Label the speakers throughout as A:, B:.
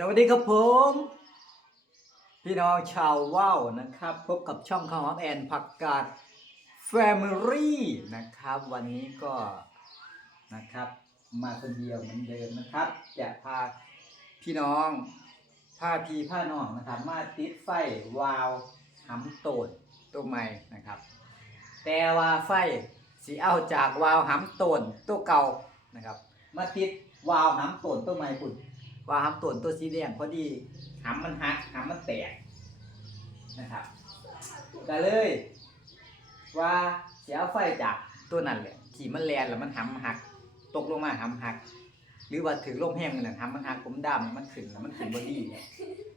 A: สวัสดีครับผม พี่น้องชาวว่าวนะครับ พบกับช่องข้าวหอมแอนผักกาด Family นะครับ วันนี้ก็นะครับ มาคนเดียวเหมือนเดิมนะครับ จะพาพี่น้องพาพี่พาน้องนะครับ มาติดไฟวาวหำโตนตัวใหม่นะครับ แต่ว่าไฟสีเอาจากวาวหำโตนตัวเก่านะครับ มาติดวาวหำโตนตัวใหม่คุณ ว่าหำต้นตัวสีแดงพอดีหำมันหักหำมันแตกนะครับก็เลย ว่าเสียไฟจากตัวนั้นแหละที่มันแลนแล้วมันหำหัก ตกลงมาหำหัก หรือว่าถือลมแห้งนั่นหำมันหักผมดำมันขึ้นแล้วมันขึ้นบอดี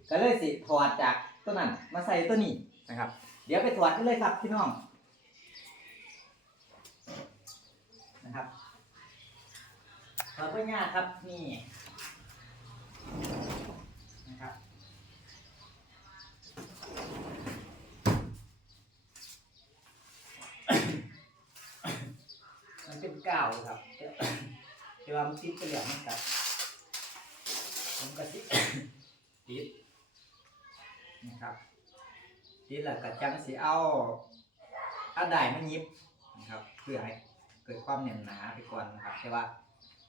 A: ก็เลยสิถอดจากตัวนั้นมาใส่ตัวนี้นะครับ เดี๋ยวไปถอดกันเลยครับพี่น้องนะครับถอดไปง่ายครับนี่ นะครับมัน เก่าครับ แต่ว่ามันติดไปแล้วมันกัดผมก็ติดติดนะครับติดแล้วก็จังสีเอาเอาได้มายิบนะครับ เพื่อให้เกิดความแน่นหนาไปก่อนนะครับ แต่ว่า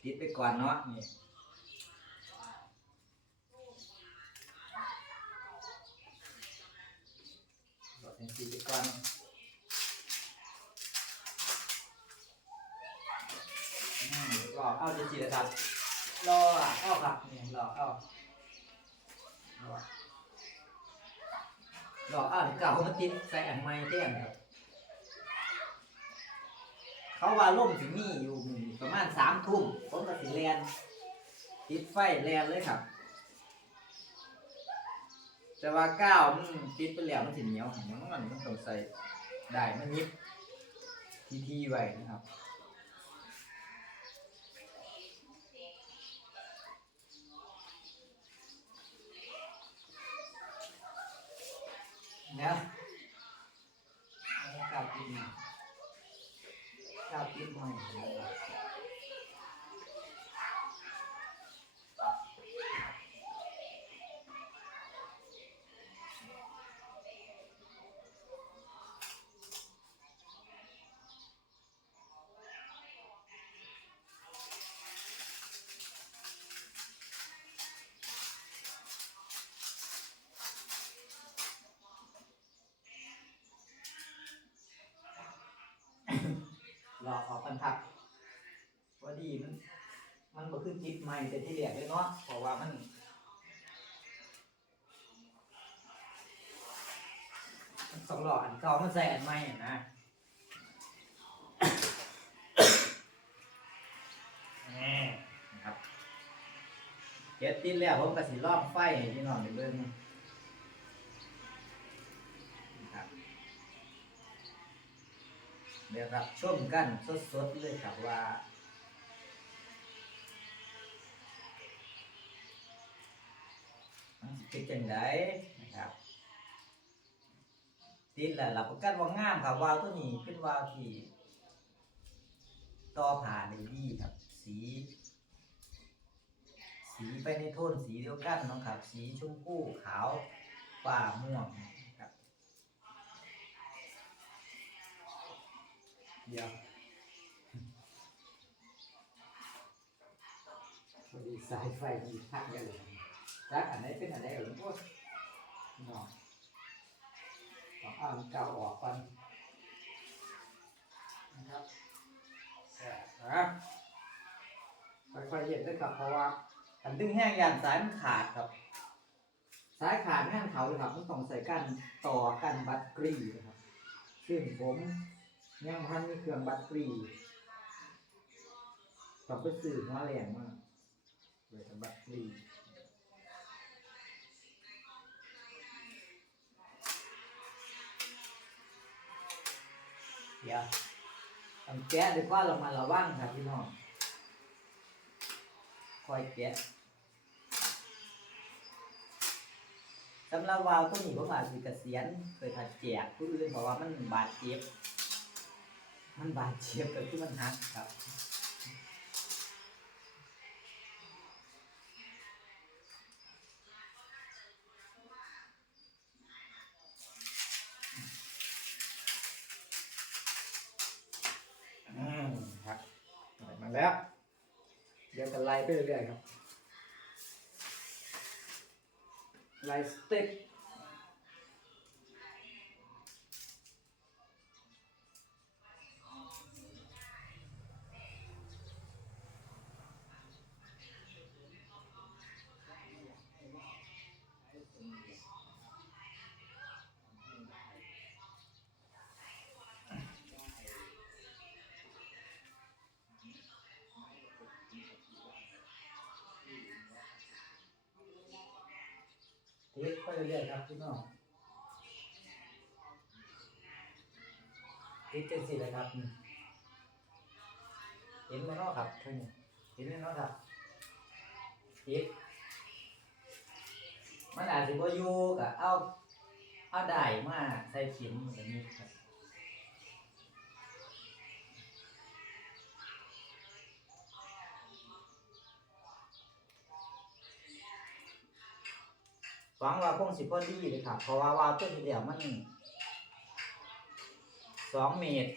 A: ติดไปก่อนเนาะนี่ หลอดเป็นสีไปก่อนอืมหลอก เอาจริงๆนะครับรอเอาครับนี่หลอกเอาหลอกหลอกเอาเก่ามาติดใส่อันใหม่เต้นครับ เขาว่าล่มถึงนี่อยู่ประมาณสามทุ่มผมก็สิแลนติดไฟแลนเลยครับ แต่ว่าก้าวมันติดไปแล้วมันสิเหนียวเหนียวมันมันต้องใส่ได้มันยิบทีทีไว้นะครับ แจิตใหม่แต่ที่เหลียกเลยเนาะเพราะว่ามันสองหลอดอันเก่ามันใส่อันใหม่อะนะแน่นะครับเก็ดติดแล้วผมก็สิลอกไฟให้พี่น้องได้เบิ่งนะครับเดี๋ยวรับชมกันสดๆเลยครับว่า มัน สิเป็นจังไดนะครับติดแล้วรับประกันว่างามครับวาวตัวนี้เป็นวาวที่ต่อผ่าได้ดีครับ สี สีไปในโทนสีเดียวกันเนาะครับ สีชมพูขาวฟ้าม่วงครับเดี๋ยวพอดีสายไฟมีทักกันเลย รักอันไหนเป็นอันไหนเออพวกเนาะต้องเอาอันเก่าออกก่อนนะครับนะค่อยๆเย็นด้วยครับเพราะว่าอันดึงแห้งยานสายมันขาดครับ สายขาดงานเขาเลยครับมันต้องใส่กันต่อกันบัตรกรีนะครับ ซึ่งผมยังพันมีเครื่องบัตรฟรีต้องไปซื้อหัวแรงมากเลยทำบัตรฟรี เดี๋ยวต้องแกะด้วยความระมัดระวังครับพี่น้องคอยแกะสำหรับวาล์วตัวนี้ผมอาจจะเกษียณเคยถัดแจกผู้อื่นเพราะว่ามันบาดเจ็บ มันบาดเจ็บก็คือมันหักครับ แล้ว เดี๋ยวจะไล่ไปเรื่อยๆครับไล่สเต็ป เทสไปเรื่อยๆครับพี่น้องติดจังสิเลยครับนี่เห็นไหมเนาะครับท่านเห็นไหมเนาะครับติดมันอาจจะบ่อยู่กับเอาเอาได้มาใส่ขิมแบบนี้ครับ หวังว่าคงสิพอดีเลยครับ เพราะว่าวาล์วตัวที่เดียวมันสองเมตร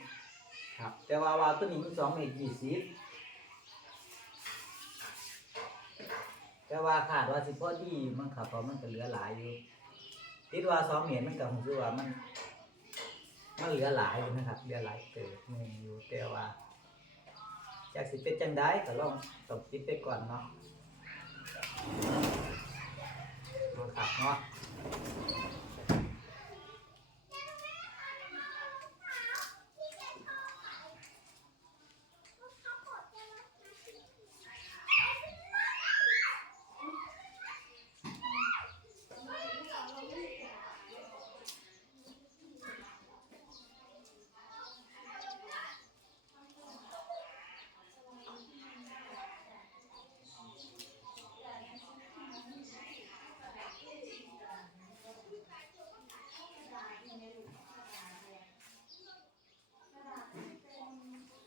A: ครับ แต่ว่าวาล์วตัวนี้มันสองเมตรยี่สิบแต่ว่าขาดว่าสิพอดีมันขับเพราะมันก็เหลือหลายอยู่ติดว่าสองเมตรมันก็คงคือว่ามันมันเหลือหลายอยู่นะครับเหลือหลายเติบหนึงอยู่แต่ว่าจากสิเป็นจังได้ก็ลองตบติดไปก่อนเนาะ มาขับเนาะ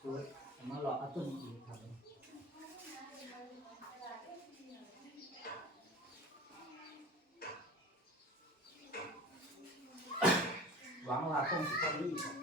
A: คือมาหลอกเอาตัวนี้อีกครับ หวังว่าคงสิพอดีครับ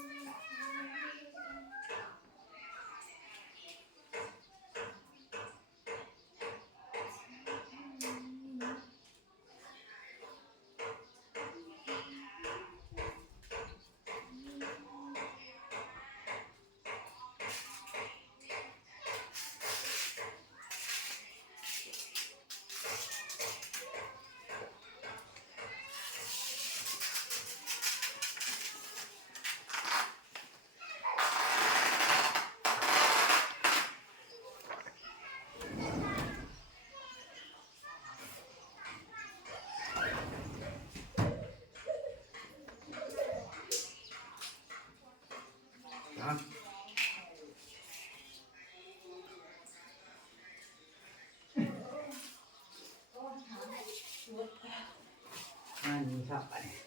A: นะ อัน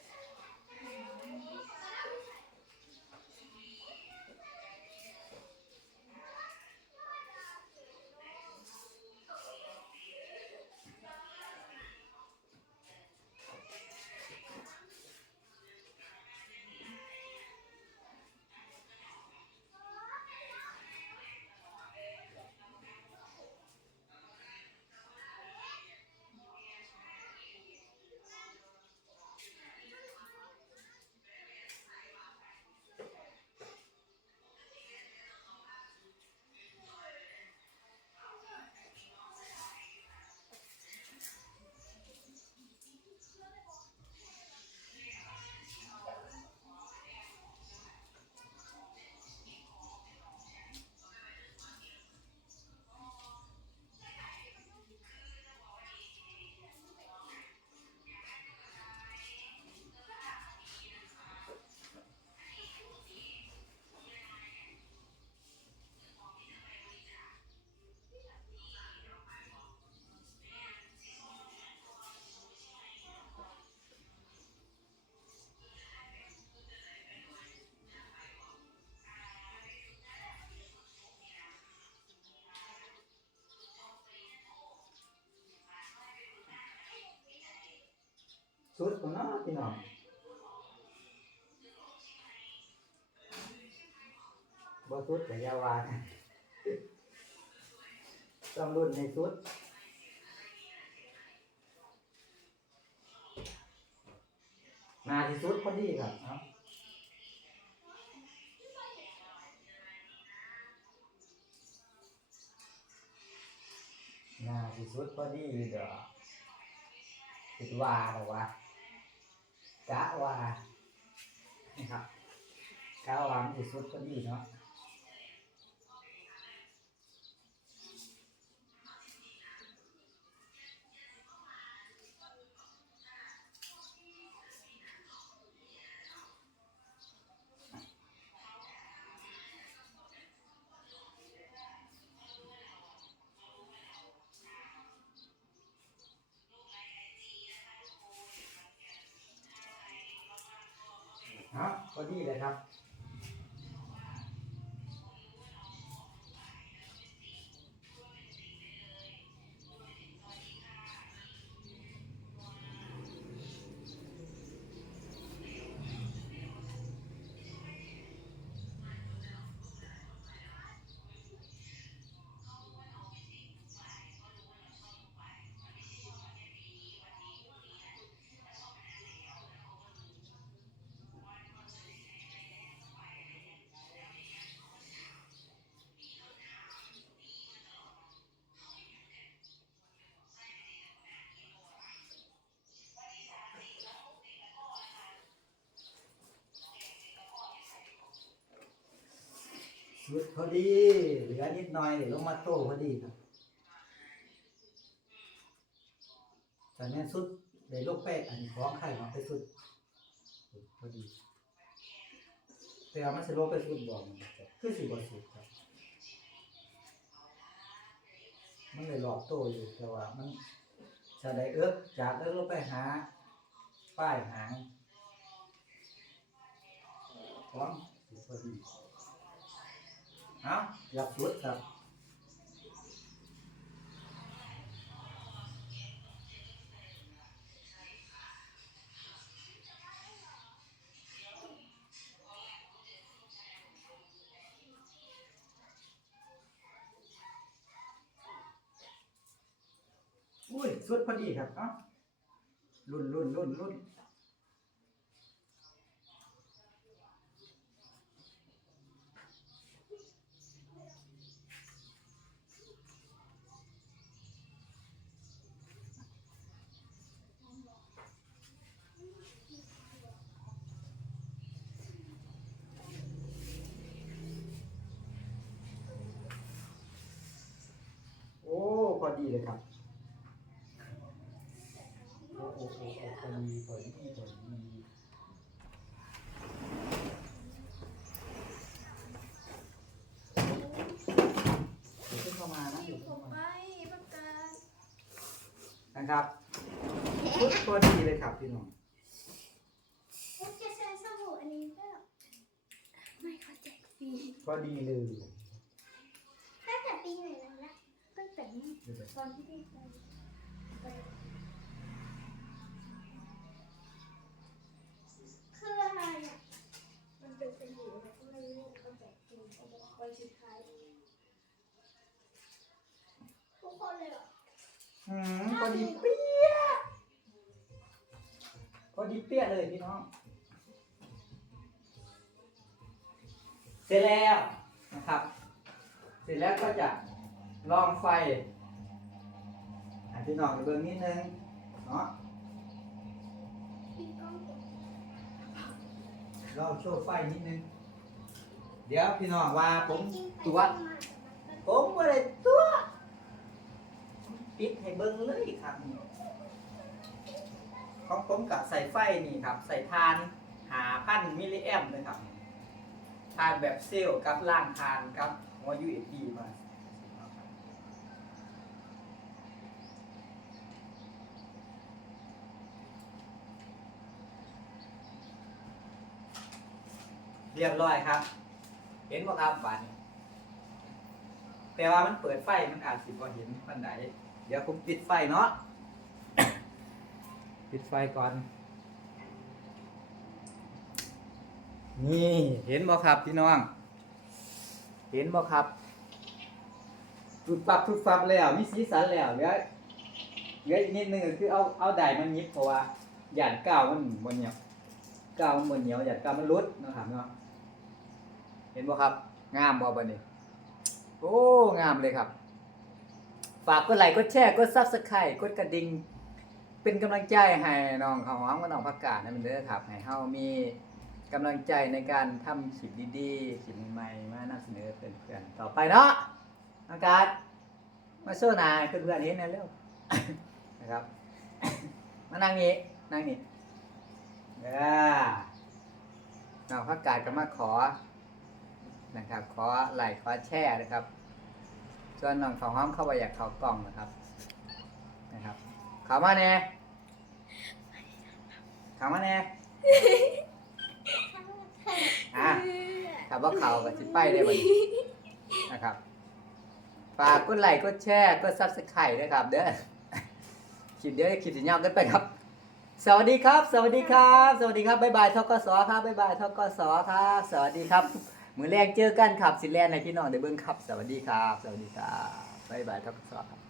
A: สุดของเนะพี่น้องบ่สุดแต่ยาวานต้องรุ่นในสุดมาที่สุดพอดีครับเนาะมาที่สุดพอดีเด้อคิดว่าหรอวะ กะว่านะครับกะว่ามันที่สุดพอดีเนาะ ครับพอดีเลยครับ สุดพอดี เหลือนิดหน่อยเดี๋ยวลงมาโตพอดีครับแต่เนี้สุดเดี๋ยวลกแป้อันนี้ของไข่มาไปสุดสุดพอดีแต่ว่ามันจะลไปสุดบ่มันจะคือสิบสุดครับ มันเลยหลอกโตอยู่แต่ว่ามันจะได้เอิบจากเอิบลงไปหา ป้ายหางของสุดพอดี เอาอยากสุดครับอุ้ยสุดพอดีครับเอ้ารุ่นรุ่นรุ่นรุ่น โอ้ พอ ดีเลยครับโอ้โอ้โอ้โอ้พอดีพอดีพอดีเดี๋ยวขึ้นเข้ามานะเดี๋ยวขึ้น
B: ผม
A: เข้า
B: ไป
A: มา
B: ประกาศ
A: นะครับชุดพอดีเลยครับพี่น้อง
B: แล้วจะใช้สบู่อันนี้ก็ไม่เขาแจกฟรี
A: พอดีเลย
B: ตั้งแต่ปีไหนล้วนะ แต่
A: เดี๋ยวเดี๋ยว
B: ตอนที่พี่ไปไปคืออะไรอะมันเป็นสบู่อะไรก็ไม่รู้เขาแจกฟรีเขาบอกวันสุดท้ายทุกคนเลยเหรอ
A: อืมพอดีเปี้ยพอดีเปี้ยเลยพี่น้อง เสร็จแล้วนะครับ เสร็จแล้วก็จะ ลองไฟให้พี่น้องไปเบิ่งนิดนึงเนาะ
B: พี่ก้องกด
A: ลองโชว์ไฟนิดนึง เดี๋ยวพี่น้องว่าผมตรวผมบ่ได้ตัว ปิดให้เบิ่งเลยครับของผมกับใส่ไฟนี่ครับ ใส่ทานหาพันมิลลิแอมเลยครับทานแบบเซลล์กับล่างทานกับหัว USB มา เรียบร้อยครับ เห็นบ่ครับบาดนี้แต่ว่ามันเปิดไฟมันอาจสิบ่เห็นปันไดเดี๋ยวผมปิดไฟเนาะ ปิดไฟก่อน นี่เห็นบ่ครับพี่น้อง เห็นบ่ครับฟุดฟับฟุดฟับแล้วมีสีสันแล้วเหลือเหลืออีกนิดนึงก็คือเอาเอาได้มันยิบเพราะว่าหยาดก้าวมันบนเหนียวก้าวมันบนเหนียวหยาดก้าวมันรุดนะครับเนาะ ห็นบ่ครับ งามบ่บัดนี้ โอ้ งามเลยครับ ฝากกดไลค์กดแชร์กดซับสไครต์กดกระดิ่งเป็นกำลังใจให้น้องเขาวหอมกับน้องผักกาดนะมันเด้อครับให้เฮามีกำลังใจในการทำคลิปดีๆคลิปใหม่ๆมานำเสนอเพื่อนๆต่อไปเนาะอากาศมาโซนาเพื่อนๆเห็นหนะเร็วนะครับ มานั่งนี้นั่งนี่เด้อน้องผักกาดก็มาขอ นะครับ ขอไลค์ขอแชร์นะครับ ส่วนน้องเขาวหอมเข้าไปอยากเขากล่องนะครับนะครับเขามาแน่เขามาแน่อะถ้าว่าเขาก็สิไปได้บ่นี้นะครับฝากกดไลค์กดแชร์กดซับสไครต์ด้วยครับ เด้อคลิปเดียวคลิปสิยาวกันไปครับ สวัสดีครับ สวัสดีครับ สวัสดีครับบ๊ายบายทกสครับบ๊ายบายทกสครับ สวัสดีครับ มือแรกเจอกันครับสิแลนในพี่น้องได้เบิ้งครับ สวัสดีครับ สวัสดีครับบ๊ายบายทักสครับ